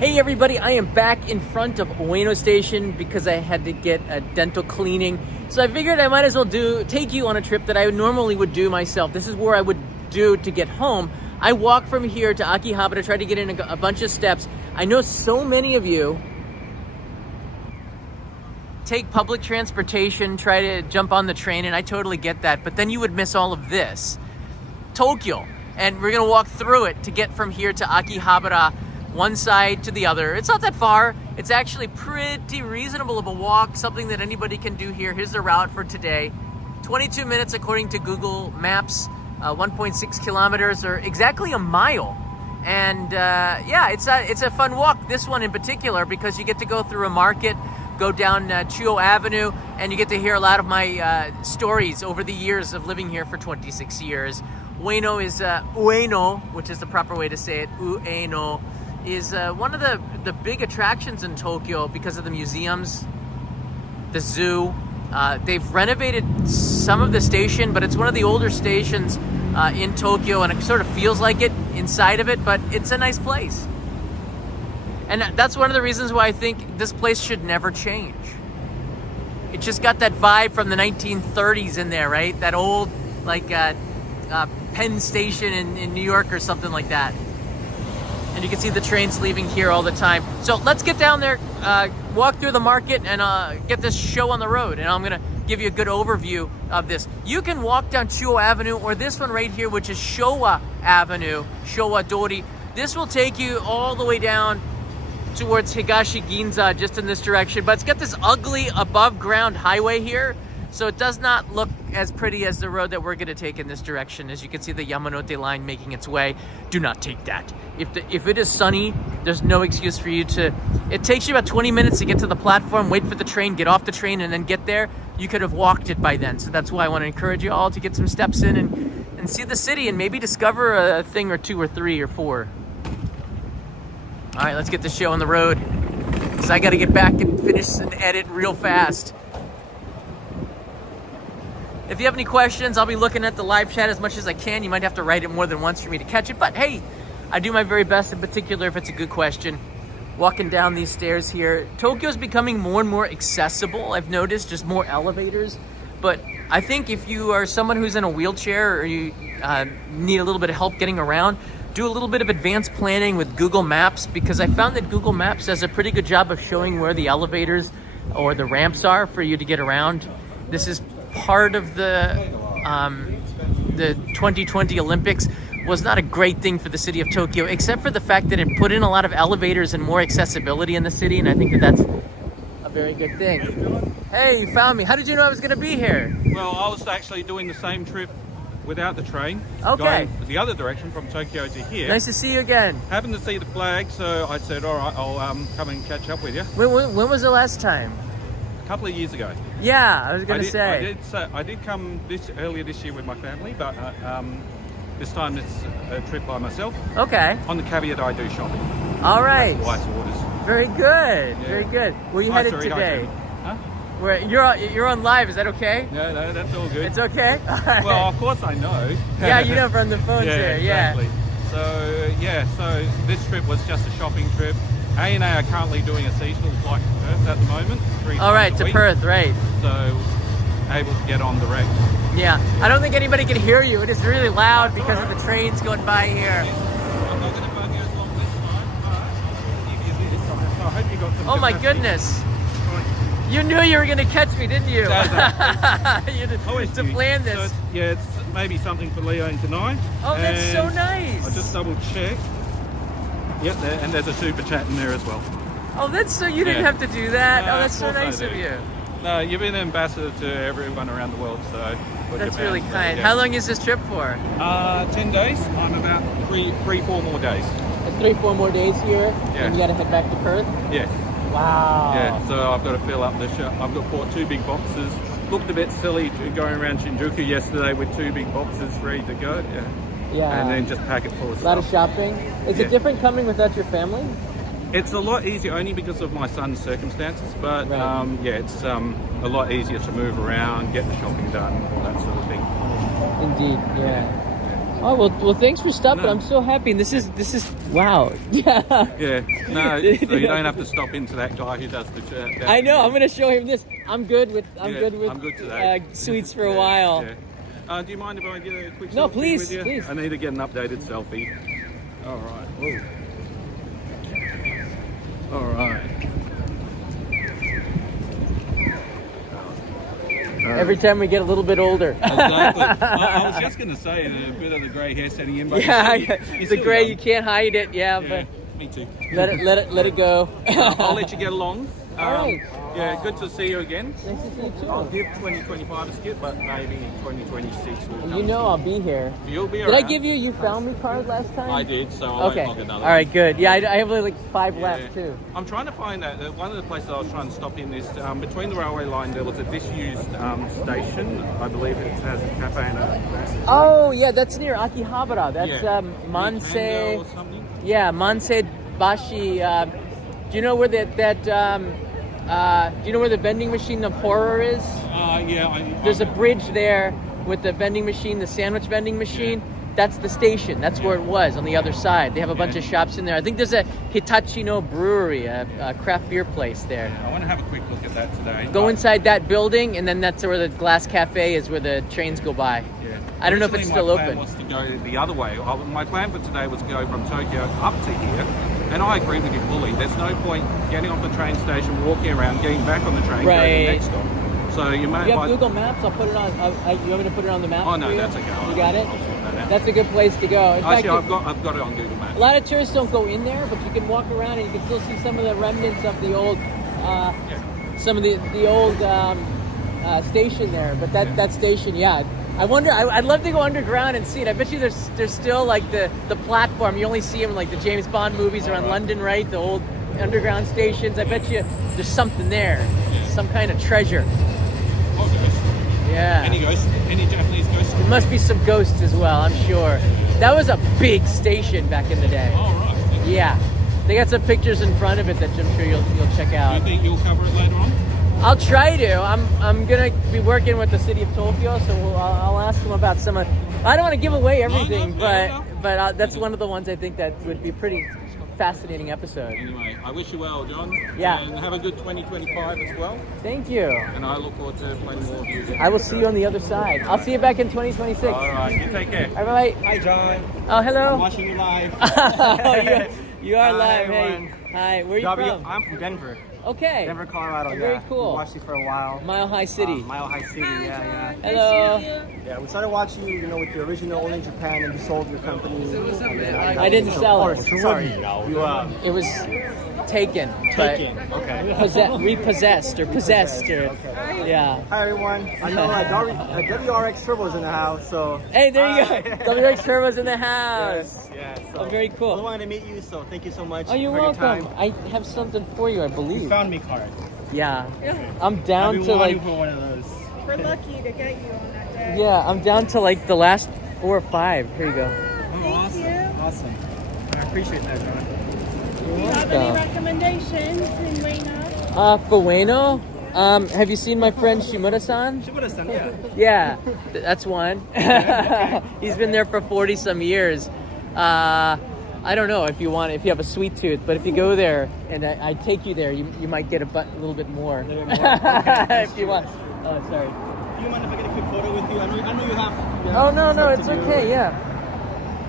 Hey everybody, I am back in front of Ueno Station because I had to get a dental cleaning. So I figured I might as well take you on a trip that I normally would do myself. This is where I would do to get home. I walk from here to Akihabara, try to get in a bunch of steps. I know so many of you take public transportation, try to jump on the train, and I totally get that, but then you would miss all of this. Tokyo, and we're gonna walk through it to get from here to Akihabara, one side to the other. It's not that far. It's actually pretty reasonable of a walk, something that anybody can do here. Here's the route for today. 22 minutes according to Google Maps, 1.6 kilometers, or exactly a mile. And yeah, it's a fun walk, this one in particular, because you get to go through a market, go down Chuo Avenue, and you get to hear a lot of my stories over the years of living here for 26 years. Ueno is Ueno, which is the proper way to say it. Ueno is one of the big attractions in Tokyo because of the museums, the zoo. They've renovated some of the station, but it's one of the older stations in Tokyo, and it sort of feels like it inside of it, but it's a nice place. And that's one of the reasons why I think this place should never change. It just got that vibe from the 1930s in there, right? That old, like, Penn Station in New York or something like that. And you can see the trains leaving here all the time. So let's get down there, walk through the market, and get this show on the road. And I'm gonna give you a good overview of this. You can walk down Chuo Avenue, or this one right here, which is Showa Avenue, Showa Dori. This will take you all the way down towards Higashi Ginza, just in this direction. But it's got this ugly above ground highway here, so it does not look as pretty as the road that we're gonna take in this direction. As you can see, the Yamanote line making its way. Do not take that. If it is sunny, there's no excuse for you to. It takes you about 20 minutes to get to the platform, wait for the train, get off the train, and then get there. You could have walked it by then. So that's why I want to encourage you all to get some steps in and see the city, and maybe discover a thing or two or three or four. All right, let's get this show on the road, because I got to get back and finish and edit real fast. If you have any questions, I'll be looking at the live chat as much as I can. You might have to write it more than once for me to catch it, but hey, I do my very best, in particular if it's a good question. Walking down these stairs here, Tokyo's becoming more and more accessible. I've noticed just more elevators, but I think if you are someone who's in a wheelchair or you need a little bit of help getting around, do a little bit of advanced planning with Google Maps, because I found that Google Maps does a pretty good job of showing where the elevators or the ramps are for you to get around. This is part of the 2020 Olympics. Was not a great thing for the city of Tokyo, except for the fact that it put in a lot of elevators and more accessibility in the city, and I think that that's a very good thing. Hey, you found me. How did you know I was going to be here? Well, I was actually doing the same trip without the train. Okay. Going the other direction from Tokyo to here. Nice to see you again. Happened to see the flag, so I said, all right, I'll come and catch up with you. When was the last time? A couple of years ago. Yeah, I was going to say. I did come earlier this year with my family, but this time it's a trip by myself. Okay. On the caveat, I do shopping. All right. Wife's orders. Very good. Yeah. Very good. Where you headed today? Huh? Where you're on live? Is that okay? No, that's all good. It's okay. All right. Well, of course I know. Yeah, you know from the phones here. Exactly. Yeah. So yeah, so this trip was just a shopping trip. A&A are currently doing a seasonal flight to Perth at the moment. All right, to Perth, right. So able to get on direct. Yeah, I don't think anybody can hear you. It is really loud because of the trains going by here. I'm not going to bug you as long this time, but I'll give you this time. So I hope you got some. Oh my goodness. You knew you were going to catch me, didn't you? You did, to plan this. So yeah, it's maybe something for Leo and tonight. Oh, that's so nice. I just double check. Yep, and there's a super chat in there as well. Oh, that's so, you didn't have to do that. Oh, that's so nice of you. No, you've been an ambassador to everyone around the world, so. That's really kind. Yeah. How long is this trip for? 10 days. I'm about three, 4 more days. 3-4 more days here? Yeah. And you got to head back to Perth? Yeah. Wow. Yeah, so I've got to fill up the I've bought 2 big boxes. Looked a bit silly going around Shinjuku yesterday with 2 big boxes ready to go. Yeah. Yeah. And then just pack it full of stuff. A lot of shopping. Is it different coming without your family? It's a lot easier only because of my son's circumstances, but right. Yeah, it's a lot easier to move around, get the shopping done, all that sort of thing. Indeed, yeah. Oh well, thanks for stopping. No. I'm so happy. And this is wow. Yeah. Yeah, no, so you don't have to stop into that guy who does the church. I know. I'm gonna show him this. I'm good with I'm good today. Sweets for a while. Yeah. Do you mind if I get a quick No, selfie please, with you? please. I need to get an updated selfie. All right. Whoa. All right. Every time we get a little bit older. Exactly. I was just going to say a bit of the grey hair setting in, but Yeah, you're the still grey, young. you can't hide it. Yeah, Yeah, but me too. let it go. I'll let you get along. All right. Yeah, good to see you again. Nice to see you I'll too. give 2025 a skip, but maybe 2026 will come. You know I'll be here. You'll be Did around. I give you You Found Me card last time? I did, so I'll Okay. log another All right, good. Yeah, I have like 5 one. left too. I'm trying to find that. One of the places I was trying to stop in is between the railway line. There was a disused station. I believe it has a cafe and a. Oh yeah, that's near Akihabara. That's Yeah. Manse. Tango or something. Yeah, Manse Bashi. Do you know where do you know where the vending machine of horror is? Yeah. There's a bridge there with the vending machine, the sandwich vending machine. That's the station. That's where it was on the other side. They have a bunch of shops in there. I think there's a Hitachi no Brewery, a craft beer place there. I want to have a quick look at that today. Go inside that building, and then that's where the glass cafe is, where the trains go by. Yeah. I don't know if it's still My plan open. was to go the other way. My plan for today was to go from Tokyo up to here, and I agree with you fully. There's no point getting off the train station, walking around, getting back on the train, go to the next stop. So you may. You have Google Maps? I'll put it on. You want me to put it on the map? Oh no, for you? that's okay. You got it? I'll sort that out. That's a good place to go. In fact, Actually, I've got it on Google Maps. a lot of tourists don't go in there, but you can walk around and you can still see some of the remnants of the old, some of the old station there. But that station, yeah. I wonder. I'd love to go underground and see it. I bet you there's still like the platform. You only see them like the James Bond movies around London, right? The old underground stations. I bet you there's something there, some kind of treasure. Yeah. Any ghosts? Any Japanese ghosts? There must be some ghosts as well, I'm sure. That was a big station back in the day. Oh right. Yeah. They got some pictures in front of it that I'm sure you'll check Do you out. think you'll cover it later on? I'll try to. I'm gonna be working with the city of Tokyo, so I'll ask them about some of. I don't want to give away everything, no. but that's one of the ones I think that would be a pretty fascinating episode. Anyway, I wish you well, John. Yeah. And have a good 2025 as well. Thank you. And I look forward to playing more of you. I will see you on the other side. I'll see you back in 2026. All right, you take care. All right. Hi, John. Oh, hello. I'm watching you live. Oh, you are Hi, live. Hey. everyone. Hi. Where are you from? I'm from Denver. Okay. Denver, Colorado. Oh, yeah. very cool. We watched you for a while. Mile High City. Mile High City. Yeah. Hello. Yeah, we started watching you, with the original only in Japan, and you sold your company. I didn't sell it. Sorry. You It was taken, but taken. Okay. repossessed or possessed or Okay. yeah. Hi everyone. I know WRX Turbo's in the house, so. Hey, there you Hi. go. WX Turbo's in the house. Yes. So Oh, very cool. I wanted to meet you, so thank you so much. Oh, you're for your welcome. time. I have something for you, I You believe. found me card. Yeah. I'm down I've to been like wanting for one of those. We're lucky to get you on that day. yeah. I'm down to like the last 4 or 5. Here you go. Oh, Thank awesome. you. Awesome. I appreciate that, John. Do you have any recommendations in Ueno? For Ueno, have you seen my friend Shimura-san? Shimura-san, yeah. Yeah, that's one. He's been there for 40 some years. I don't know if you have a sweet tooth, but if you go there and I take you there, you might get a little bit more. Okay. If you want. Oh, sorry. Do you mind if I get a quick photo with you? I know you have. Oh no, stuff it's to do. okay. Yeah.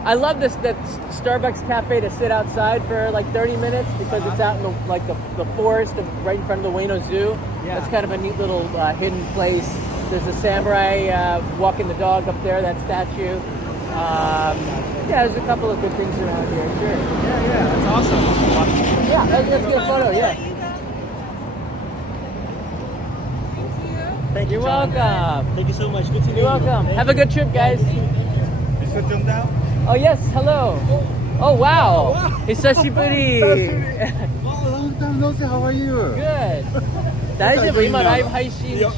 I love that Starbucks cafe to sit outside for like 30 minutes because it's out in the forest right in front of the Ueno Zoo. Yeah. That's kind of a neat little hidden place. There's a samurai walking the dog up there, that statue. Yeah, there's a couple of good things around here, sure. Yeah, that's awesome. Yeah, let's get a photo, yeah. Thank you. You're John. welcome. Thank you so much. Good to meet you. You're welcome. Have a good trip, guys. Mr. Jungdao? Oh, yes, hello. Oh, wow. Hisashiburi. Oh, long time no see. How are you? Good. 大丈夫今ライブ配信中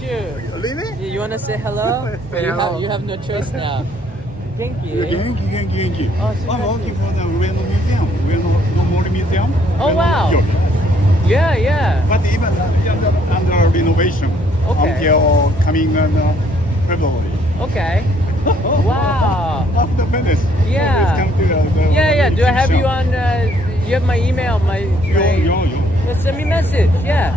Really? You wanna say hello? Say you hello. You have no choice now. Thank you. 元気 Oh, so I'm nice. working for the Ueno Museum, Ueno no more museum. Oh, Ueno wow. Yogi. Yeah. But even under renovation Okay. until coming February. Okay. Wow. After finish. Yeah. Please come to the Yeah. Do I have shop. you on? You have my email. Yo. Let's send me a message. Yeah.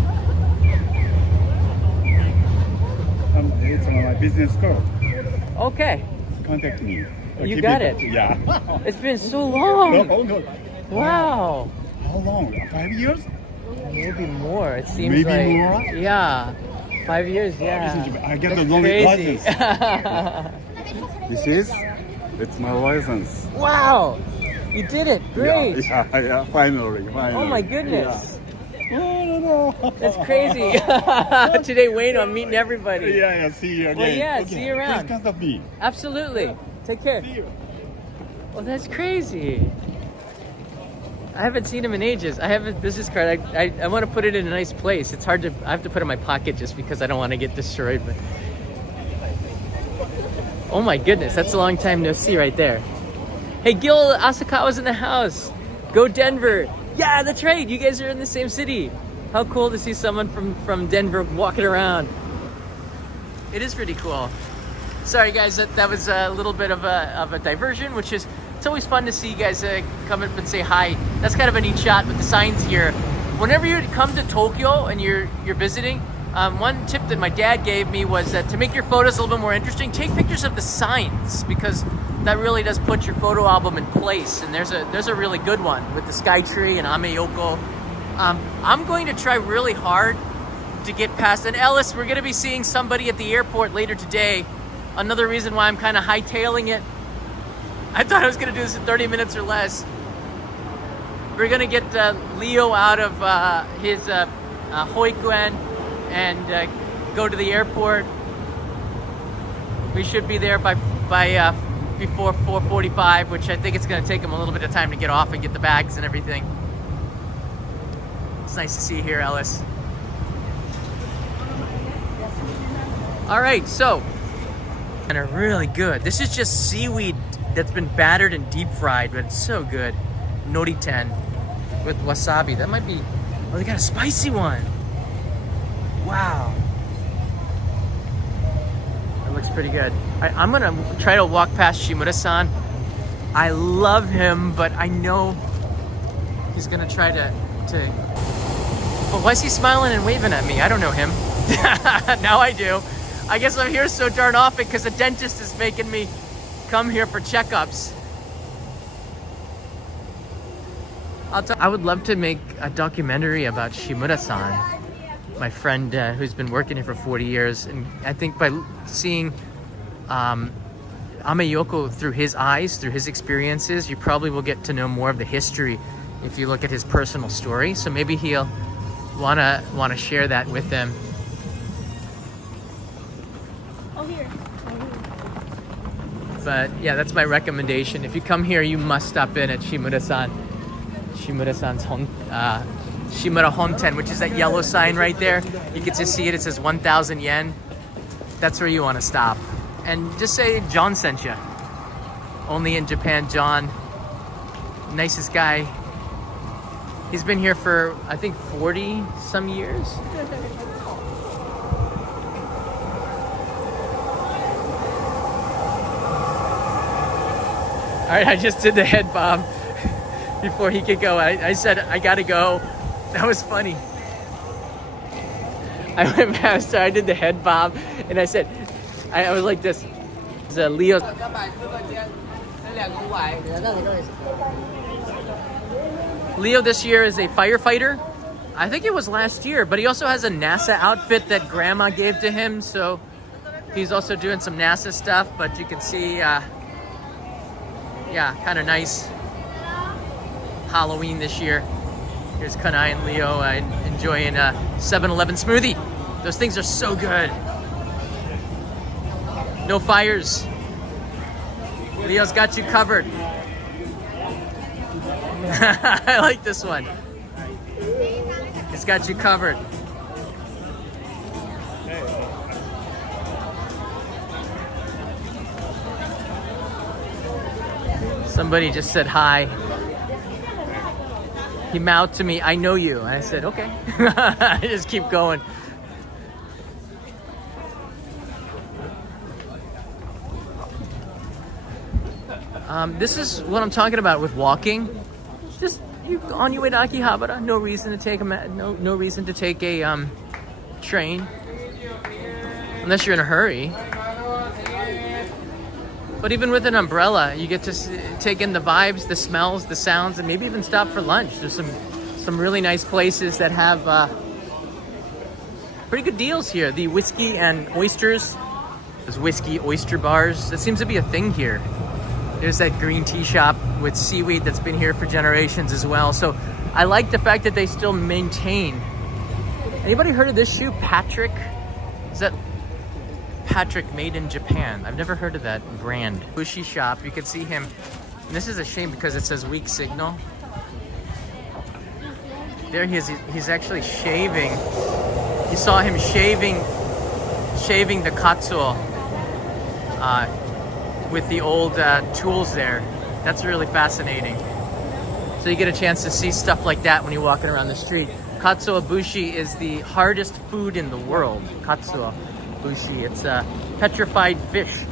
It's my business card. Okay. Contact me. You got it. Yeah. It's been so long. No. Wow. How long? 5 years? Maybe more. It seems Maybe like. more? Yeah. 5 years. Yeah. I get the It's long crazy. license. It's my license. Wow. You did it. Great. Yeah, finally. Oh my goodness. Yeah. Oh, no. That's crazy. Today, Ueno, I'm meeting everybody. Yeah, see you again. Well, yeah, Okay, see you around. Please contact me. Absolutely. Take care. See you. Well, that's crazy. I haven't seen him in ages. I have a business card. I want to put it in a nice place. It's hard to, I have to put it in my pocket just because I don't want to get destroyed. But oh my goodness, that's a long time no see right there. Hey, Gil Asakawa's in the house. Go Denver. Yeah, that's right. You guys are in the same city. How cool to see someone from Denver walking around. It is pretty cool. Sorry guys, that was a little bit of a diversion, which is, it's always fun to see you guys come up and say hi. That's kind of a neat shot with the signs here. Whenever you come to Tokyo and you're visiting, one tip that my dad gave me was that to make your photos a little bit more interesting, take pictures of the signs, because that really does put your photo album in place. And there's a really good one with the sky tree and ameyoko. I'm going to try really hard to get past. And Ellis, we're going to be seeing somebody at the airport later today. Another reason why I'm kind of hightailing it. I thought I was going to do this in 30 minutes or less. We're going to get Leo out of his hoikuen and go to the airport. We should be there by before 4:45, which I think it's going to take him a little bit of time to get off and get the bags and everything. It's nice to see you here, Ellis. All right, so, and are really good. This is just seaweed that's been battered and deep fried, but it's so good. Noriten with wasabi. That might be, oh, they got a spicy one. Wow. That looks pretty good. I'm gonna try to walk past Shimura-san. I love him, but I know he's gonna try to. But why is he smiling and waving at me? I don't know him. Now I do. I guess I'm here so darn often because the dentist is making me come here for checkups. I would love to make a documentary about Shimura-san, my friend who's been working here for 40 years. And I think by seeing ameyoko through his eyes, through his experiences, you probably will get to know more of the history if you look at his personal story. So maybe he'll wanna share that with them. But yeah, that's my recommendation. If you come here, you must stop in at Shimura-san's Shimura Honten, which is that yellow sign right there. You can just see it. It says 1,000 yen. That's where you want to stop. And just say John sent you. Only in Japan, John. Nicest guy. He's been here for, I think, 40 some years. All right, I just did the head bob before he could go. I said, I gotta go. That was funny. I went past her, I did the head bob, and I said, I was like this. It's Leo. Leo this year is a firefighter. I think it was last year, but he also has a NASA outfit that grandma gave to him, so he's also doing some NASA stuff, but you can see, yeah, kind of nice Halloween this year. Here's Kanai and Leo enjoying a 7-Eleven smoothie. Those things are so good. No fires. Leo's got you covered. I like this one. It's got you covered. Somebody just said hi. He mouthed to me, I know you. And I said, okay. I just keep going. This is what I'm talking about with walking. Just you on your way to Akihabara. No reason to take no reason to take a train unless you're in a hurry. But even with an umbrella, you get to take in the vibes, the smells, the sounds, and maybe even stop for lunch. There's some really nice places that have pretty good deals here. The whiskey and oysters. There's whiskey oyster bars. That seems to be a thing here. There's that green tea shop with seaweed that's been here for generations as well. So I like the fact that they still maintain. Anybody heard of this shoe, Patrick? Is that Patrick made in Japan? I've never heard of that brand. Bushi shop, you can see him. And this is a shame because it says weak signal. There he is, he's actually shaving. You saw him shaving the katsuo with the old tools there. That's really fascinating. So you get a chance to see stuff like that when you're walking around the street. Katsuo bushi is the hardest food in the world. Katsuo bushi, it's a petrified fish.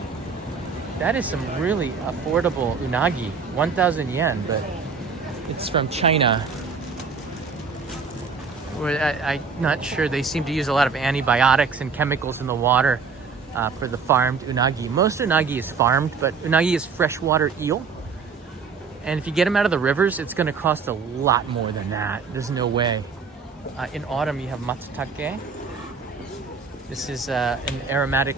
That is some really affordable unagi, 1,000 yen, but it's from China. Where I'm not sure, they seem to use a lot of antibiotics and chemicals in the water for the farmed unagi. Most unagi is farmed, but unagi is freshwater eel. And if you get them out of the rivers, it's going to cost a lot more than that. There's no way. In autumn, you have matsutake. This is an aromatic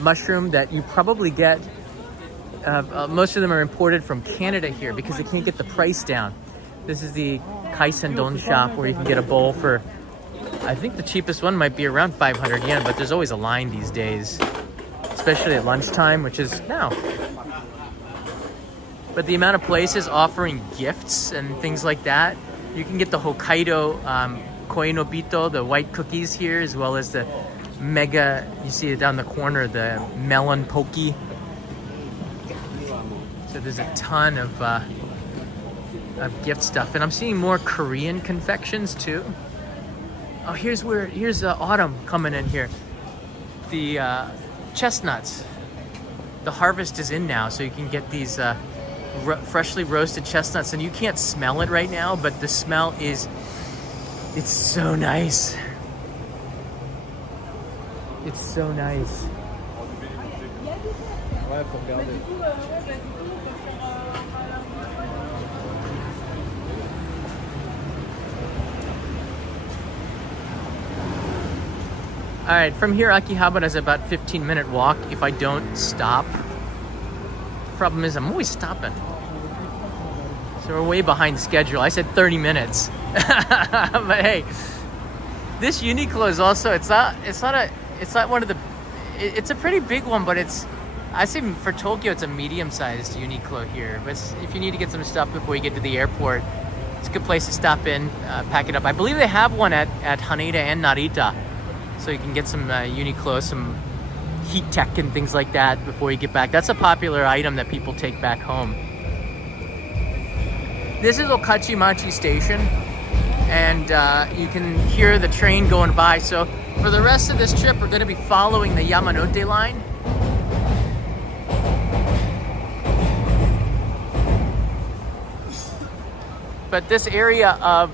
mushroom that you probably get. Most of them are imported from Canada here because they can't get the price down. This is the kaisendon shop where you can get a bowl for, I think the cheapest one might be around 500 yen, but there's always a line these days, especially at lunchtime, which is now. But the amount of places offering gifts and things like that, you can get the Hokkaido koi no bito, the white cookies here, as well as the mega, you see it down the corner, the melon poki. So there's a ton of gift stuff, and I'm seeing more Korean confections too. Oh, here's autumn coming in here. The chestnuts. The harvest is in now, so you can get these freshly roasted chestnuts, and you can't smell it right now, but the smell is, it's so nice. It's so nice. All right, from here, Akihabara is about 15-minute walk if I don't stop. Problem is, I'm always stopping. So we're way behind schedule. I said 30 minutes. But hey, this Uniqlo is also, it's not one of the, it's a pretty big one, but I say for Tokyo, it's a medium-sized Uniqlo here. But if you need to get some stuff before you get to the airport, it's a good place to stop in, pack it up. I believe they have one at Haneda and Narita. So you can get some Uniqlo, some heat tech and things like that before you get back. That's a popular item that people take back home. This is Okachimachi Station, and you can hear the train going by. So for the rest of this trip, we're going to be following the Yamanote line. But this area of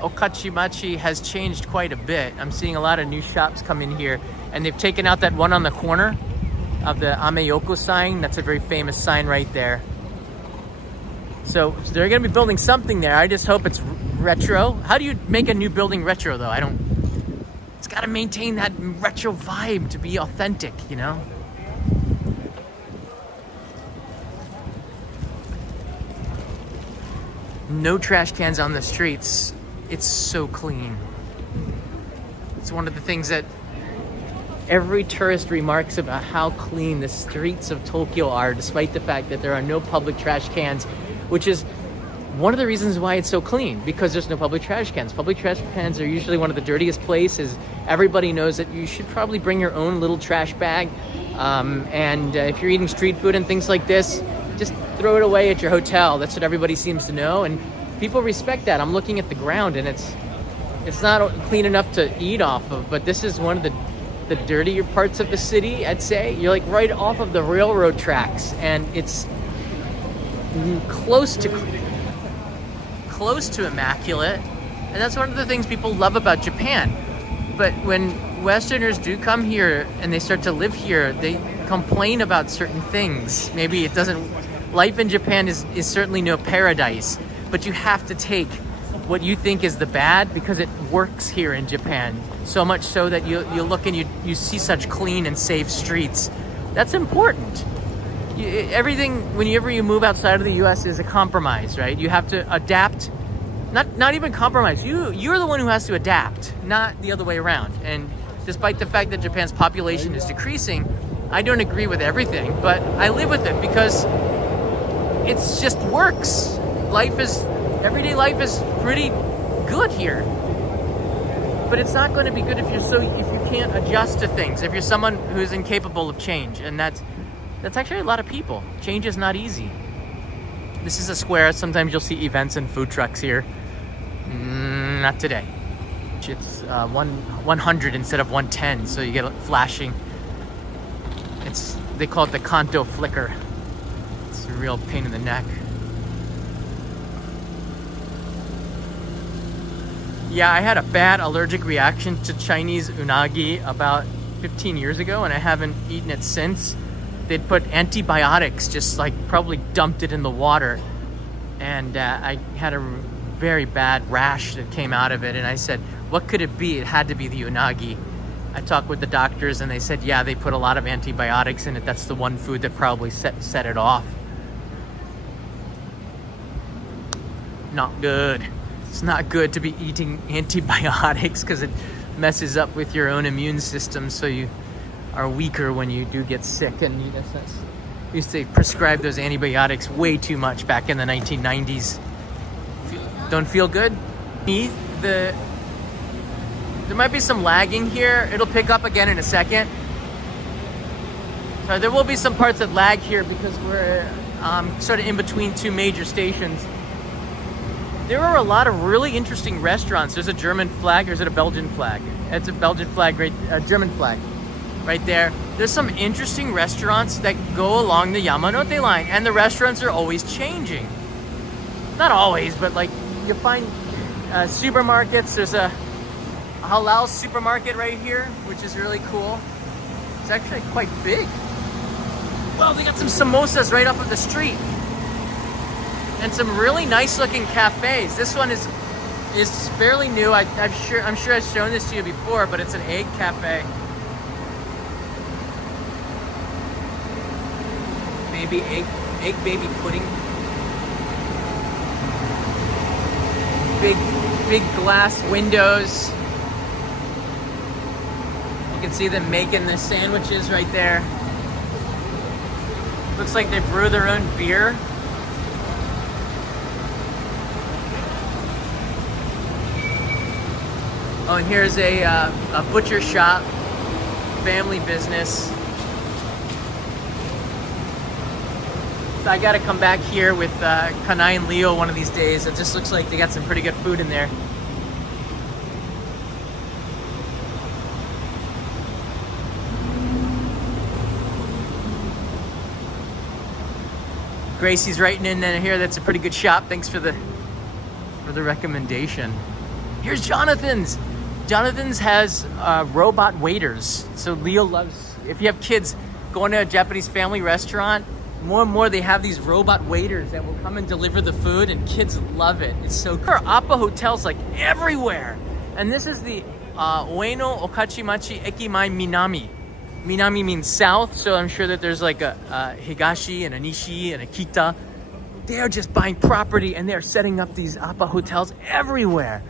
Okachimachi has changed quite a bit. I'm seeing a lot of new shops come in here, and they've taken out that one on the corner of the ameyoko sign. That's a very famous sign right there. So they're going to be building something there. I just hope it's retro. How do you make a new building retro, though? It's got to maintain that retro vibe to be authentic, you know? No trash cans on the streets. It's so clean. It's one of the things that every tourist remarks about how clean the streets of Tokyo are, despite the fact that there are no public trash cans, which is one of the reasons why it's so clean, because there's no public trash cans. Public trash cans are usually one of the dirtiest places. Everybody knows that you should probably bring your own little trash bag. And if you're eating street food and things like this, just throw it away at your hotel. That's what everybody seems to know, and people respect that. I'm looking at the ground, and it's not clean enough to eat off of, but this is one of the dirtier parts of the city, I'd say. You're like right off of the railroad tracks, and it's close to immaculate, and that's one of the things people love about Japan. But when Westerners do come here and they start to live here, they complain about certain things. Maybe it doesn't. Life in Japan is certainly no paradise, but you have to take what you think is the bad because it works here in Japan. So much so that you look and you see such clean and safe streets. That's important. Everything, whenever you move outside of the U.S., is a compromise, right? You have to adapt. Not even compromise. You're the one who has to adapt, not the other way around. And despite the fact that Japan's population is decreasing, I don't agree with everything, but I live with it because it's just works. Everyday life is pretty good here. But it's not going to be good if you can't adjust to things, if you're someone who's incapable of change, and that's actually a lot of people. Change is not easy. This is a square. Sometimes you'll see events and food trucks here. Not today. It's 100 instead of 110, so you get flashing. They call it the Kanto flicker. It's a real pain in the neck. Yeah, I had a bad allergic reaction to Chinese unagi about 15 years ago, and I haven't eaten it since. They'd put antibiotics, just like probably dumped it in the water, and I had a very bad rash that came out of it, and I said, what could it be? It had to be the unagi. I talked with the doctors and they said, yeah, they put a lot of antibiotics in it. That's the one food that probably set it off. Not good. It's not good to be eating antibiotics because it messes up with your own immune system, so you are weaker when you do get sick. And we used to prescribe those antibiotics way too much back in the 1990s. Don't feel good? There might be some lagging here. It'll pick up again in a second. So there will be some parts that lag here because we're sort of in between two major stations. There are a lot of really interesting restaurants. There's a German flag, or is it a Belgian flag? It's a Belgian flag, right? A German flag, right there. There's some interesting restaurants that go along the Yamanote line, and the restaurants are always changing. Not always, but like you'll find supermarkets. There's a halal supermarket right here, which is really cool. It's actually quite big. Well, they got some samosas right up of the street. And some really nice looking cafes. This one is fairly new. I'm sure I've shown this to you before, but it's an egg cafe. Maybe egg baby pudding. Big glass windows. You can see them making the sandwiches right there. Looks like they brew their own beer. Oh, and here's a butcher shop, family business. So I gotta come back here with Kanai and Leo one of these days. It just looks like they got some pretty good food in there. Gracie's writing in here. That's a pretty good shop. Thanks for the recommendation. Here's Jonathan's. Jonathan's has robot waiters. So Leo loves, if you have kids going to a Japanese family restaurant, more and more they have these robot waiters that will come and deliver the food, and kids love it. It's so cool. There are Appa hotels like everywhere. And this is the Ueno and Okachimachi Ekimai Minami. Minami means south, so I'm sure that there's like a Higashi and a Nishi and a Kita. They're just buying property and they're setting up these Appa hotels everywhere.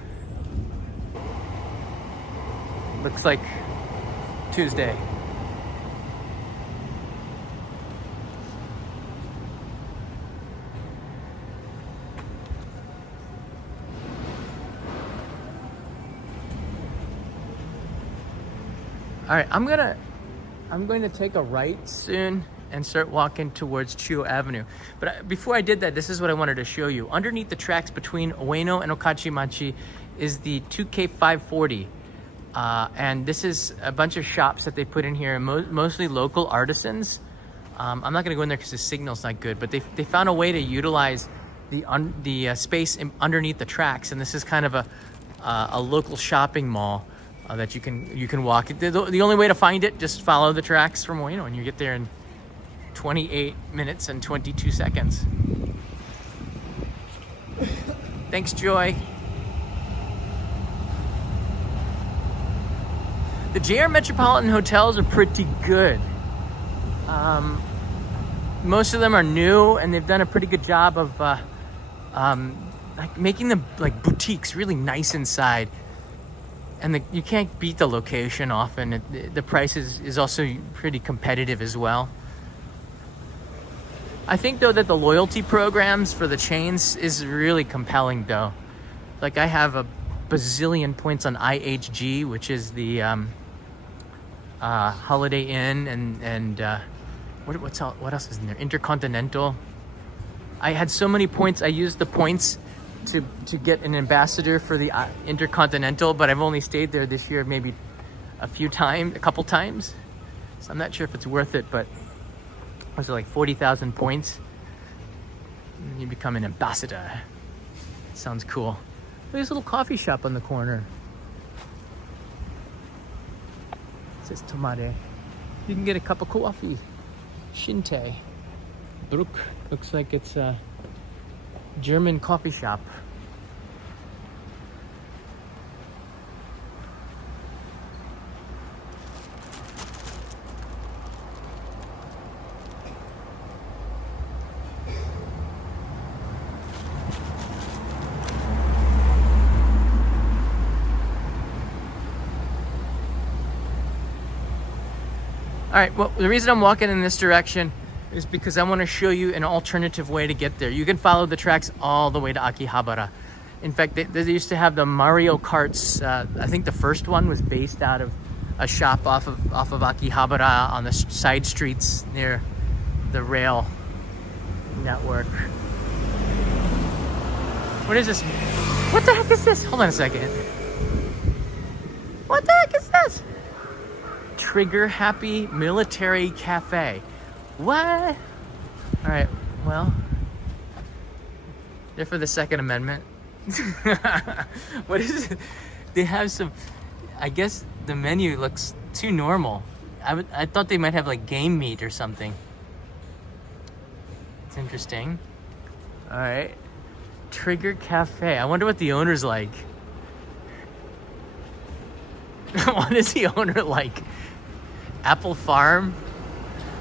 Looks like Tuesday. All right, I'm going to take a right soon and start walking towards Chuo Avenue. But before I did that, this is what I wanted to show you. Underneath the tracks between Ueno and Okachimachi is the 2K540. And this is a bunch of shops that they put in here, mostly local artisans. I'm not gonna go in there because the signal's not good, but they found a way to utilize the space underneath the tracks, and this is kind of a local shopping mall that you can walk. The only way to find it, just follow the tracks from Ueno, and you get there in 28 minutes and 22 seconds. Thanks, Joy. The JR Metropolitan hotels are pretty good. Most of them are new, and they've done a pretty good job of like making them like boutiques, really nice inside. And you can't beat the location often. The price is also pretty competitive as well. I think though that the loyalty programs for the chains is really compelling though. Like I have a bazillion points on IHG, which is the Holiday Inn, and what else is in there? Intercontinental. I had so many points. I used the points to get an ambassador for the Intercontinental, but I've only stayed there this year maybe a couple times. So I'm not sure if it's worth it, but was it like 40,000 points? And you become an ambassador. Sounds cool. There's a little coffee shop on the corner. It says Tomare. You can get a cup of coffee. Shinte. Brook. Looks like it's a German coffee shop. All right, well, the reason I'm walking in this direction is because I want to show you an alternative way to get there. You can follow the tracks all the way to Akihabara. In fact, they used to have the Mario Karts. I think the first one was based out of a shop off of Akihabara on the side streets near the rail network. What is this? What the heck is this? Hold on a second. What the heck is this? Trigger Happy Military Cafe. What? All right, well, they're for the Second Amendment. What is it? They have some, I guess the menu looks too normal. I thought they might have like game meat or something. It's interesting. All right, Trigger Cafe. I wonder what the owner's like. What is the owner like? Apple Farm?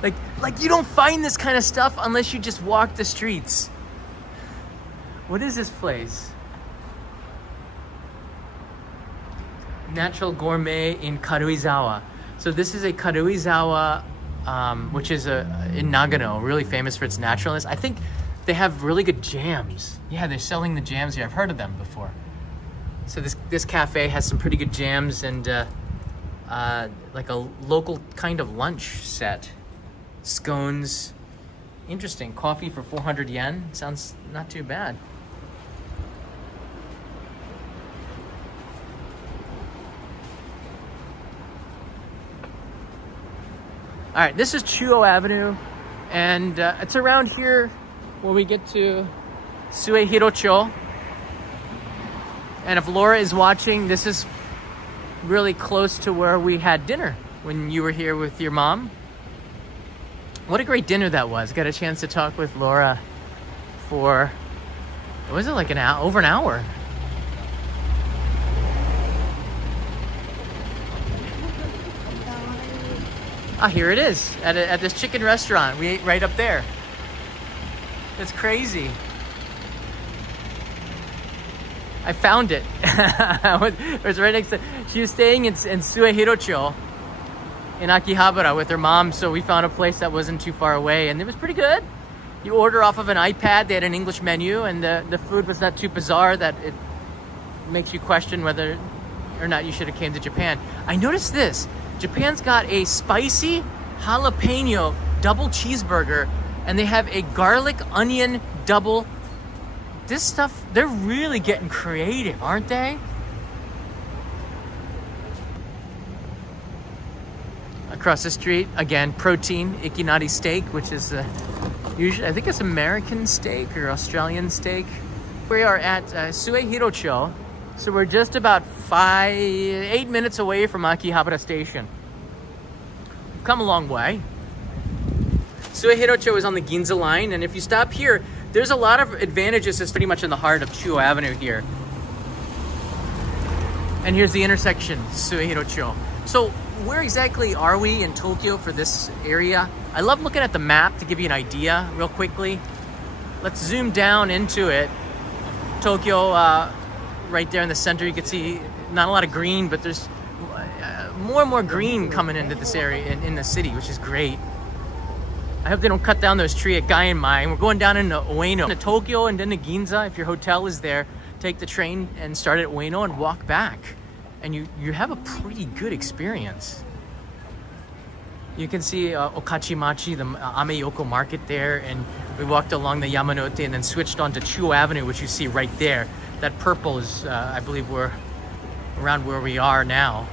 Like you don't find this kind of stuff unless you just walk the streets. What is this place? Natural Gourmet in Karuizawa. So this is a Karuizawa, which is in Nagano, really famous for its naturalness. I think they have really good jams. Yeah, they're selling the jams here. I've heard of them before. So this cafe has some pretty good jams and like a local kind of lunch set. Scones. Interesting. Coffee for 400 yen. Sounds not too bad. All right, this is Chuo Avenue, and it's around here where we get to Suehicho. And if Laura is watching, this is really close to where we had dinner when you were here with your mom. What a great dinner that was. Got a chance to talk with Laura for, was it like an hour, over an hour? Ah, here it is at this chicken restaurant. We ate right up there. That's crazy. I found it. It was right next to. She was staying in Suehicho in Akihabara with her mom, so we found a place that wasn't too far away, and it was pretty good. You order off of an iPad. They had an English menu, and the food was not too bizarre that it makes you question whether or not you should have came to Japan. I noticed this. Japan's got a spicy jalapeno double cheeseburger, and they have a garlic onion double. This stuff, they're really getting creative, aren't they? A across the street, again, protein, ikinari steak, which is usually, I think it's American steak or Australian steak. We are at Suehicho, so we're just about 8 minutes away from Akihabara station. We've come a long way. Suehicho is on the Ginza line, and if you stop here, there's a lot of advantages. It's pretty much in the heart of Chuo Avenue here. And here's the intersection, Suehicho. So where exactly are we in Tokyo for this area? I love looking at the map to give you an idea real quickly. Let's zoom down into it. Tokyo, right there in the center, you can see not a lot of green, but there's more and more green coming into this area in the city, which is great. I hope they don't cut down those trees at Gainmai. We're going down into Ueno, to Tokyo, and then to Ginza. If your hotel is there, take the train and start at Ueno and walk back. And you have a pretty good experience. You can see Okachimachi, the ameyoko market there, and we walked along the Yamanote and then switched onto Chuo Avenue, which you see right there. That purple is, I believe, we're around where we are now.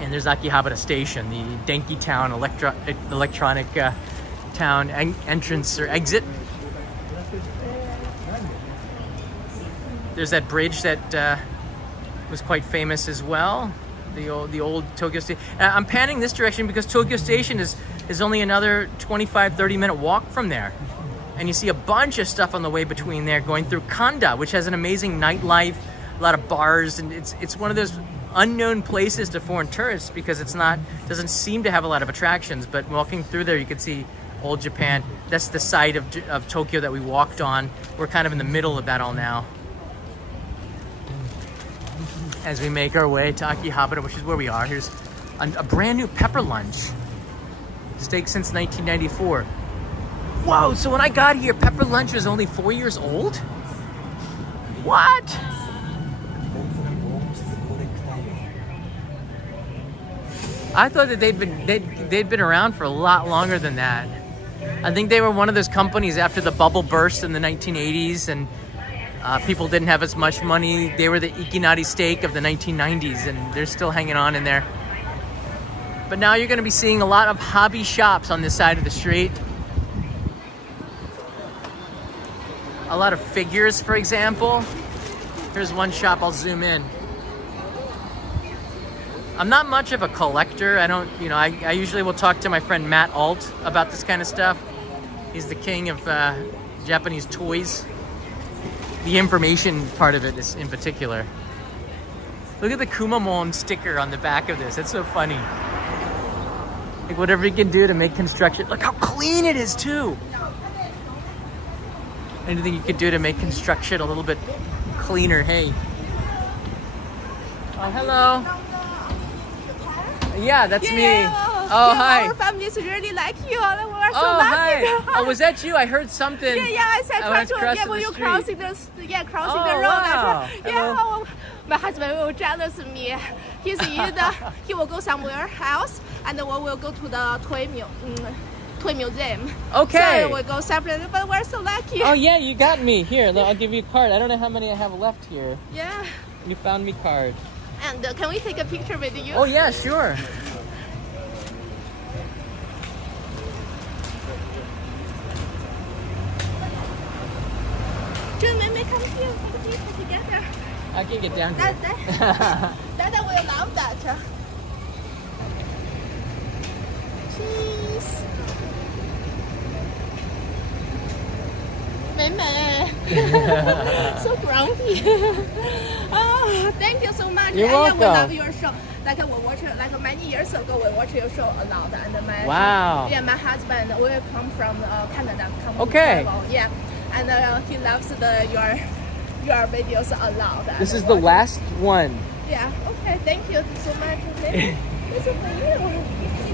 And there's Akihabara Station, the Denki Town electronic town entrance or exit. There's that bridge that was quite famous as well, the old Tokyo Station. I'm panning this direction because Tokyo Station is only another 25-30 minute walk from there. And you see a bunch of stuff on the way between there, going through Kanda, which has an amazing nightlife, a lot of bars, and it's one of those unknown places to foreign tourists because doesn't seem to have a lot of attractions. But walking through there, you can see old Japan. That's the side of Tokyo that we walked on. We're kind of in the middle of that all now, as we make our way to Akihabara, which is where we are. Here's a brand new pepper lunch. Steak since 1994. Whoa, so when I got here, pepper lunch was only 4 years old? What? I thought that they'd been around for a lot longer than that. I think they were one of those companies after the bubble burst in the 1980s and people didn't have as much money. They were the ikinari steak of the 1990s, and they're still hanging on in there. But now you're going to be seeing a lot of hobby shops on this side of the street. A lot of figures, for example. Here's one shop, I'll zoom in. I'm not much of a collector. I usually will talk to my friend Matt Alt about this kind of stuff. He's the king of Japanese toys. The information part of it is in particular. Look at the Kumamon sticker on the back of this. It's so funny. Like whatever you can do to make construction. Look how clean it is too. Anything you could do to make construction a little bit cleaner. Hey. Oh, hello. Yeah, that's me. Oh, hi. Our family is really like you. We're so Oh, lucky. hi. Oh, was that you? I heard something. I said try to crossing you the crossing Oh, the road. wow. Yeah, my husband will jealous of me. He will go somewhere else, and we will go to the toy museum. Okay. So we go separately, but we're so lucky. Oh, yeah, you got me. Here, I'll give you a card. I don't know how many I have left here. Yeah. You found me card. And can we take a picture with you? Oh, yeah, sure. June, may come here, take a picture together. I can get down here. Dada will love that. Cheese. So grumpy. Oh, thank you so much. You're welcome. We love your show. Like we watched, like many years ago, we watched your show a lot. And my husband will come from Canada. Okay. Travel. Yeah, and he loves your videos a lot. This is the last one. Yeah. Okay. Thank you so much. Okay. This is for you.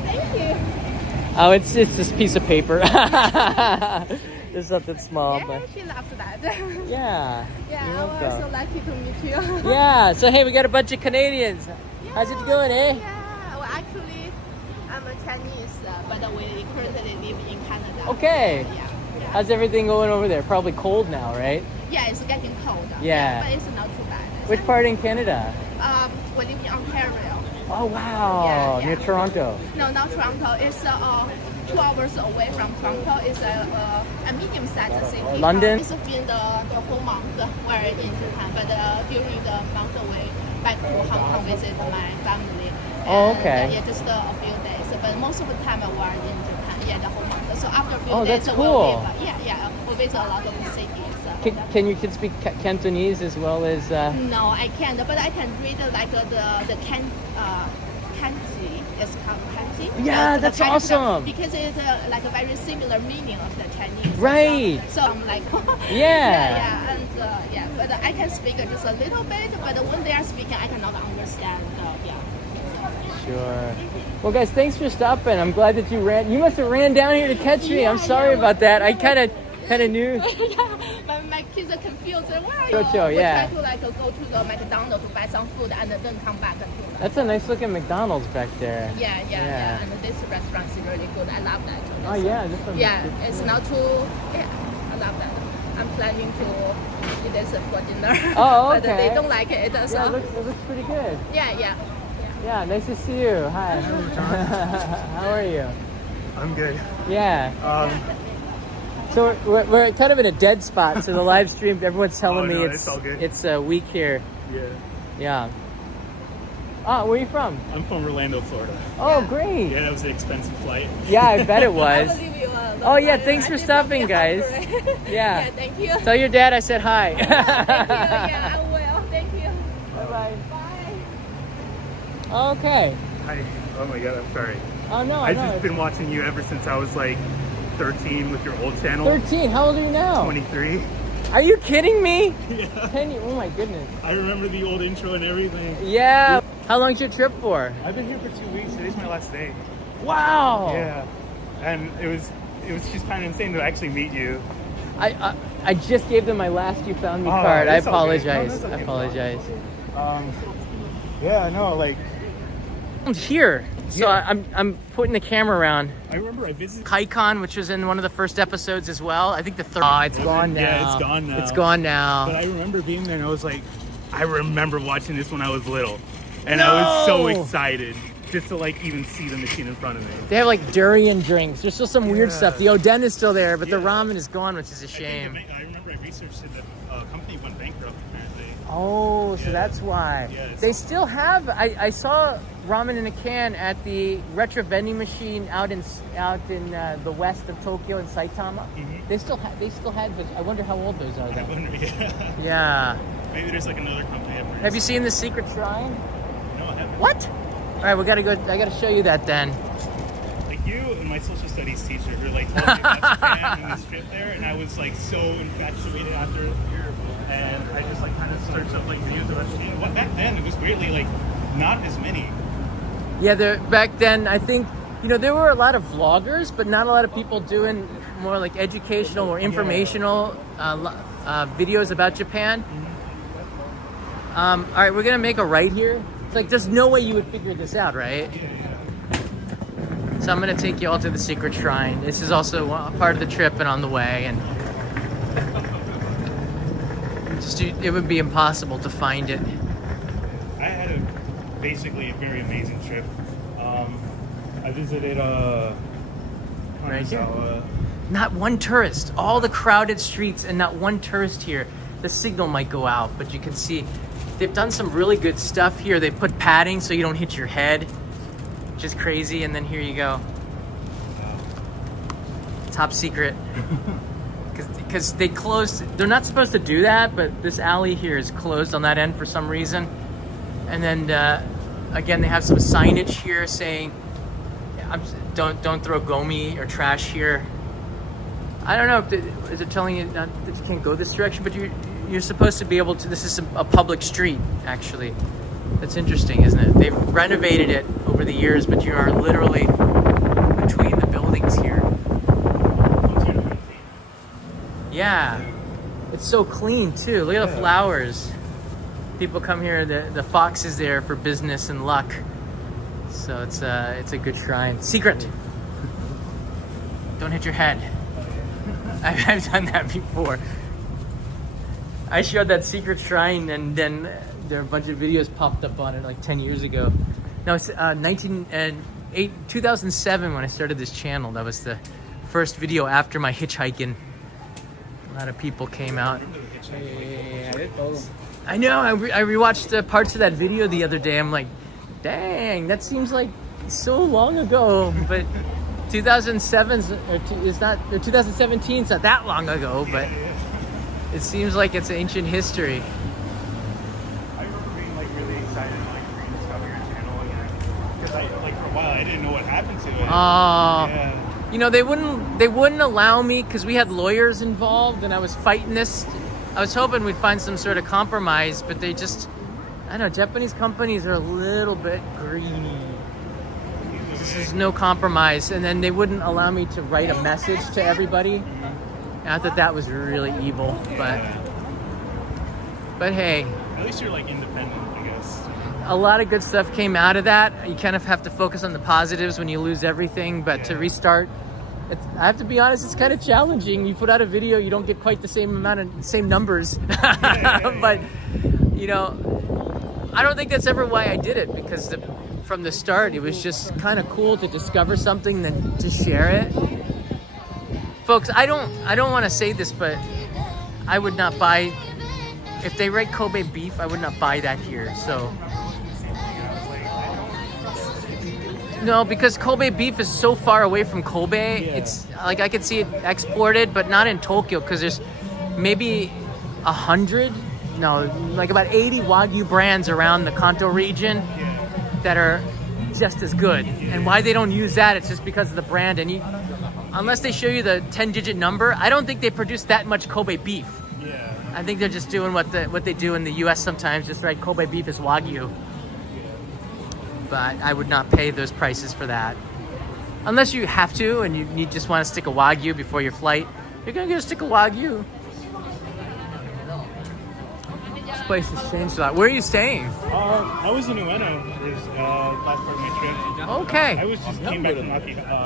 Thank you. Oh, it's this piece of paper. There's something small, Yeah, but she loves that. yeah. Yeah, You're we're welcome. so lucky to meet you. Yeah. So hey, we got a bunch of Canadians. How's it going, eh? Yeah, well, actually, I'm a Chinese, but we currently live in Canada. Okay. Yeah. How's everything going over there? Probably cold now, right? Yeah, it's getting cold. Yeah. But it's not too bad. Which part in Canada? We live in Ontario. Oh wow, Yeah, yeah. near Toronto. No, not Toronto. It's 2 hours away from Toronto. It's a medium-sized city. London? It's been the whole month we're in Japan, but during the month away, back to Hong Kong visit my family. Oh, And, okay. yeah, just a few days. But most of the time we're in Japan. Yeah, the whole month. So after a few Oh, days, that's we'll cool. we'll visit a lot of cities. Can you kids speak Cantonese as well as? No, I can't. But I can read like the kanji. It's called kanji. Yeah, The that's kind of awesome. because it's like a very similar meaning of the Chinese. Right. So I'm like, Yeah. and but I can speak just a little bit. But when they are speaking, I cannot understand. Sure. Well, guys, thanks for stopping. I'm glad that you ran. You must have ran down here to catch me. I'm sorry about that. I kind of knew. My kids are confused. Where are you? Suehicho, yeah. We try to go to the McDonald's to buy some food and then come back. That's a nice looking McDonald's back there. Yeah. And this restaurant is really good. I love that. Oh yeah, this one. Yeah, it's not too. Yeah, I love that. I'm planning to eat this for dinner. Oh, But they okay. don't like it. So. Yeah, it looks pretty good. Yeah. Yeah, nice to see you. Hi. How are you? I'm good. Yeah. So we're kind of in a dead spot. So the live stream, everyone's telling me it's all good. it's a week here. Yeah. Yeah. Oh, where are you from? I'm from Orlando, Florida. Oh, great. Yeah, that was an expensive flight. Yeah, I bet it was. I will leave you alone. Oh yeah, thanks for stopping, guys. Yeah, thank you. Tell your dad I said hi. Thank you. Yeah, I will. Thank you. Bye-bye. Bye. Okay. Hi. Oh my god, I'm sorry. Oh no, I've no. just been watching you ever since I was like 13 with your old channel. 13. How old are you now? 23. Are you kidding me? Yeah. 10 years. Oh my goodness. I remember the old intro and everything. Yeah. How long's your trip for? I've been here for 2 weeks. Today's my last day. Wow. Yeah. And it was just kind of insane to actually meet you. I just gave them my last you found me Oh, card. I it's okay. No, apologize. that's okay. I apologize. Yeah, no, like I'm here. So Yeah. I'm putting the camera around. I remember I visited. KaiCon, which was in one of the first episodes as well. I think the third. Oh, it's gone now. Yeah, it's gone now. It's gone now. But I remember being there and I was like, I remember watching this when I was little. And I was so excited just to like even see the machine in front of me. They have like durian drinks. There's still some weird stuff. The oden is still there, but the ramen is gone, which is a shame. I remember I researched it, the company went bankrupt apparently. Oh, so Yeah. that's why. Yeah, it's- They still have. I saw ramen in a can at the retro vending machine out in the west of Tokyo in Saitama. Mhm. They still had. But I wonder how old those are. I Though. wonder, yeah. Yeah. Maybe there's like another company up there. Have you seen the secret shrine? No, I haven't. What? All right, we gotta go. I gotta show you that then. Like you and my social studies teacher were like told me about Japan and this trip there, and I was like so infatuated after and I just like kind of searched up like videos about Japan. What back then it was weirdly like not as many. Yeah, back then I think there were a lot of vloggers, but not a lot of people doing more like educational or informational videos about Japan. All right, we're gonna make a right here. It's like there's no way you would figure this out, right? So I'm gonna take you all to the secret shrine. This is also a part of the trip and on the way, and it would be impossible to find it. I had basically a very amazing trip. I visited Right here. Kanazawa. Not one tourist. All the crowded streets and not one tourist here. The signal might go out, but you can see they've done some really good stuff here. They put padding so you don't hit your head, which is crazy. And then here you go. Top secret. Because they closed. They're not supposed to do that, but this alley here is closed on that end for some reason. And then again, they have some signage here saying, "Don't throw gomi or trash here." I don't know if is it telling you that you can't go this direction, but you're supposed to be able to. This is a public street, actually. That's interesting, isn't it? They've renovated it over the years, but you are literally between the buildings here. Yeah, it's so clean too. Look at the flowers. People come here. The fox is there for business and luck. So it's a good shrine. Secret. Don't hit your head. I've done that before. I showed that secret shrine and then there are a bunch of videos popped up on it like 10 years ago. No, it's 2007 when I started this channel. That was the first video after my hitchhiking. A lot of people came out. I know. I rewatched parts of that video the other day. I'm like, dang, that seems like so long ago. But 2007 is not, or 2017 is not that long ago. But it seems like it's ancient history. I remember being like really excited to like rediscover your channel because I like for a while I didn't know what happened to it. Yeah. You know, they wouldn't allow me because we had lawyers involved and I was fighting this. I was hoping we'd find some sort of compromise, but they just, I don't know, Japanese companies are a little bit greedy. There's no compromise. And then they wouldn't allow me to write a message to everybody. I thought that was really evil, but hey. At least you're like independent, I guess. A lot of good stuff came out of that. You kind of have to focus on the positives when you lose everything, but to restart, I have to be honest, it's kind of challenging. You put out a video, you don't get quite the same numbers. But, you know, I don't think that's ever why I did it, because from the start, it was just kind of cool to discover something than to share it. Folks, I don't want to say this, but I would not buy, if they rate Kobe beef, I would not buy that here, so. No, because Kobe beef is so far away from Kobe. Yeah. It's like I could see it exported, but not in Tokyo, because there's maybe 100, no, like about 80 Wagyu brands around the Kanto region that are just as good. And why they don't use that, it's just because of the brand. And unless they show you the 10-digit number, I don't think they produce that much Kobe beef. Yeah. I think they're just doing what they do in the U.S. sometimes, just write Kobe beef is Wagyu. But I would not pay those prices for that. Unless you have to and you just want to stick a Wagyu before your flight, you're going to get a stick of Wagyu. This place has changed a lot. Where are you staying? I was in Ueno. Last part of my trip. Okay. I was just came back from Akihabara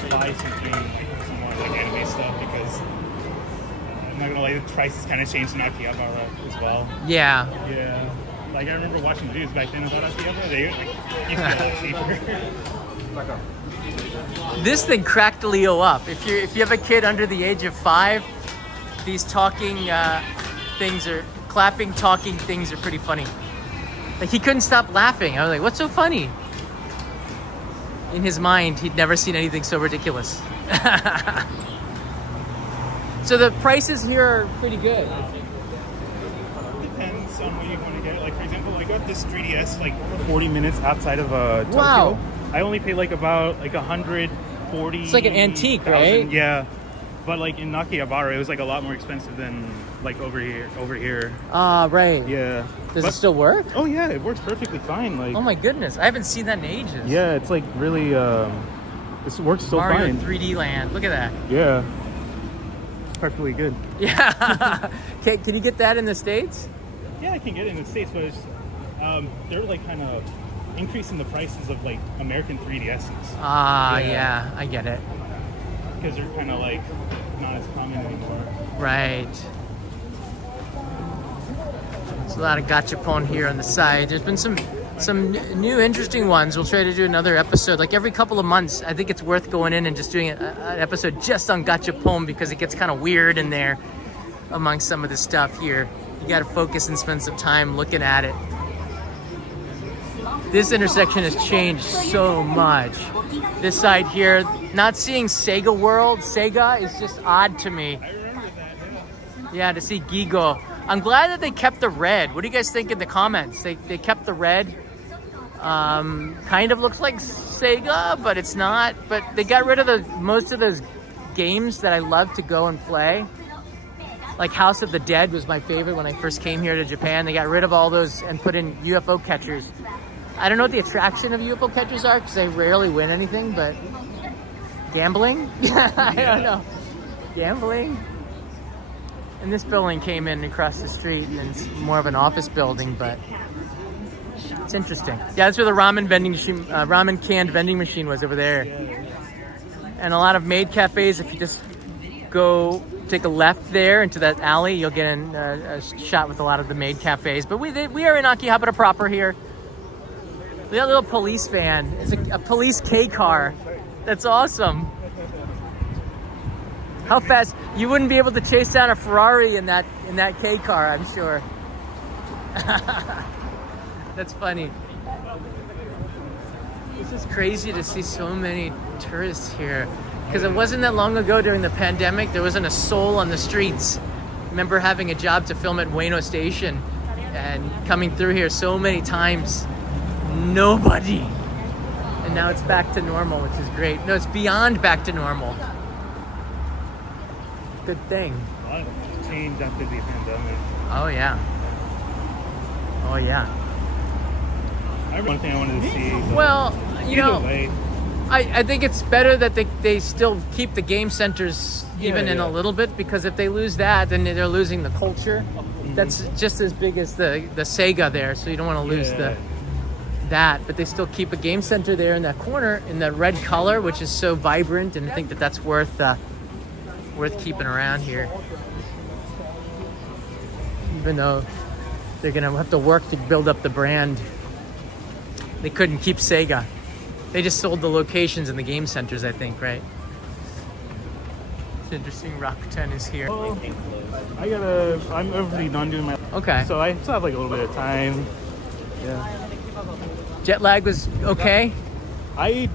to buy something, like some more like anime stuff, because I'm not gonna lie, the prices kind of changed in Akihabara as well. Yeah. Yeah. Like I remember watching videos back then about Akihabara. They like used to be a lot cheaper. This thing cracked Leo up. If you have a kid under the age of 5, these talking things are clapping, talking things are pretty funny. Like he couldn't stop laughing. I was like, "What's so funny?" In his mind, he'd never seen anything so ridiculous. So the prices here are pretty good. Depends on where you want to get it. Like for example, I got this 3DS like 40 minutes outside of Tokyo. Wow. I only paid like about like 140. It's like an antique, right? Yeah. But like in Akihabara, it was like a lot more expensive than like over here. Right. Yeah. Does it still work? Oh yeah, it works perfectly fine. Like. Oh my goodness, I haven't seen that in ages. Yeah, it's like really. This works so Mario fine. 3D Land. Look at that. Yeah. It's perfectly good. Yeah. Can you get that in the States? Yeah, I can get it in the States, but it's, they're like kind of increasing the prices of like American 3DSs. Yeah, I get it. Because they're kind of like not as common anymore. Right. There's a lot of gachapon here on the side. There's been some new interesting ones. We'll try to do another episode like every couple of months. I think it's worth going in and just doing an episode just on gachapon, because it gets kind of weird in there among some of the stuff here. You got to focus and spend some time looking at it. This intersection has changed so much. This side here, not seeing Sega World. Sega is just odd to me. I remember that, Yeah, to see Gigo. I'm glad that they kept the red. What do you guys think in the comments? They kept the red. Kind of looks like Sega, but it's not. But they got rid of most of those games that I love to go and play. Like House of the Dead was my favorite when I first came here to Japan. They got rid of all those and put in UFO catchers. I don't know what the attraction of UFO catchers are, because they rarely win anything, but gambling? I don't know. Gambling? And this building came in across the street, and it's more of an office building, but it's interesting. Yeah, that's where the ramen vending machine, ramen canned vending machine was over there. And a lot of maid cafes, if you just go take a left there into that alley. You'll get a shot with a lot of the maid cafes. But we are in Akihabara proper here. We got a little police van. It's a police K car. That's awesome. How fast? You wouldn't be able to chase down a Ferrari in that K car, I'm sure. That's funny. This is crazy to see so many tourists here. Because it wasn't that long ago during the pandemic, there wasn't a soul on the streets. I remember having a job to film at Ueno Station and coming through here so many times. Nobody. And now it's back to normal, which is great. No, it's beyond back to normal. Good thing. A lot changed after the pandemic. Oh yeah. Oh yeah. One thing I wanted to see. Well, you know, way. I think it's better that they still keep the game centers even in a little bit, because if they lose that, then they're losing the culture. That's just as big as the Sega there, so you don't want to lose that. But they still keep a game center there in that corner in the red color, which is so vibrant, and I think that's worth keeping around here. Even though they're gonna have to work to build up the brand, they couldn't keep Sega. They just sold the locations in the game centers, I think, right? It's interesting. Rakuten is here. Well, I'm already done doing my. Okay. So I still have like a little bit of time. Yeah. Jet lag was okay. I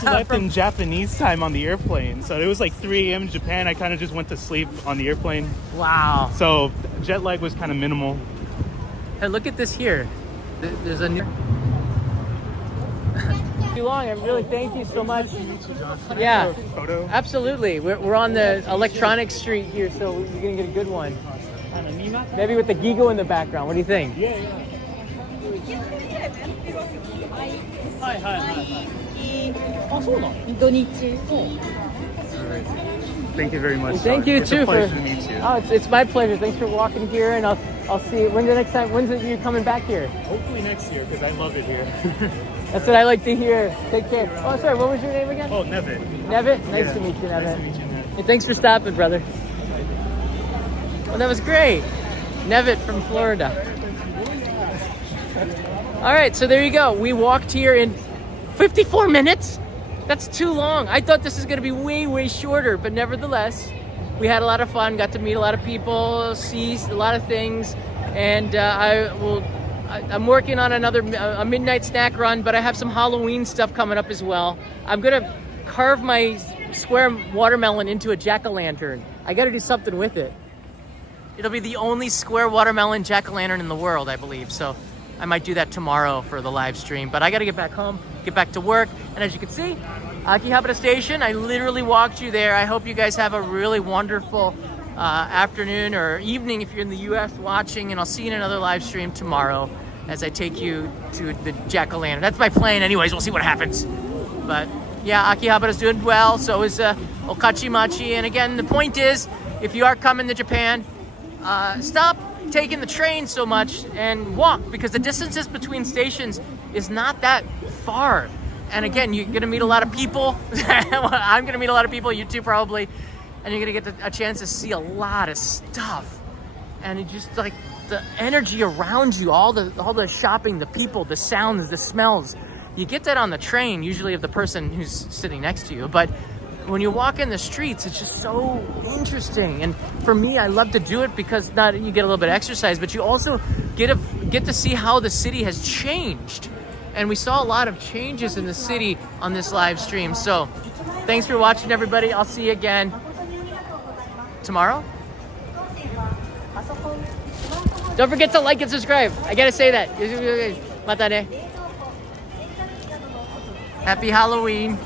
slept in Japanese time on the airplane, so it was like 3 a.m. in Japan. I kind of just went to sleep on the airplane. Wow. So jet lag was kind of minimal. Hey, look at this here. There's a new. Too long. I really thank you so much. Yeah, Photo. absolutely. We're on the electronic street here, so you're gonna get a good one. Maybe with the Gigo in the background. What do you think? Yeah. Thank you very much. Thank you it's too a pleasure for. to meet you. Oh, it's my pleasure. Thanks for walking here, and I'll see you. When's the next time? When's it you coming back here? Hopefully next year, because I love it here. That's what I like to hear. Take care. Oh, sorry. What was your name again? Oh, Nevin. Nevit. Nice Yeah. to meet you, Nevit. Nice to meet you, Nevin. Hey, thanks for stopping, brother. Well, that was great. Nevit from Florida. All right, so there you go. We walked here in 54 minutes. That's too long. I thought this was going to be way, way shorter, but nevertheless, we had a lot of fun, got to meet a lot of people, see a lot of things, and I'm working on a midnight snack run, but I have some Halloween stuff coming up as well. I'm going to carve my square watermelon into a jack-o'-lantern. I got to do something with it. It'll be the only square watermelon jack-o'-lantern in the world, I believe, so I might do that tomorrow for the live stream. But I got to get back home, get back to work, and as you can see, Akihabara Station, I literally walked you there. I hope you guys have a really wonderful afternoon or evening if you're in the US watching, and I'll see you in another live stream tomorrow as I take you to the jack-o'-lantern. That's my plan anyways. We'll see what happens. But yeah, Akihabara's doing well. So is Okachimachi. And again, the point is, if you are coming to Japan, stop taking the train so much and walk, because the distances between stations is not that far. And again, you're gonna meet a lot of people. I'm gonna meet a lot of people, you too probably, and you're gonna get a chance to see a lot of stuff. And it just like the energy around you, all the shopping, the people, the sounds, the smells. You get that on the train, usually of the person who's sitting next to you. But when you walk in the streets, it's just so interesting. And for me, I love to do it because not you get a little bit of exercise, but you also get to see how the city has changed. And we saw a lot of changes in the city on this live stream. So thanks for watching, everybody. I'll see you again tomorrow. Don't forget to like and subscribe. I gotta say that. Mata ne. Happy Halloween.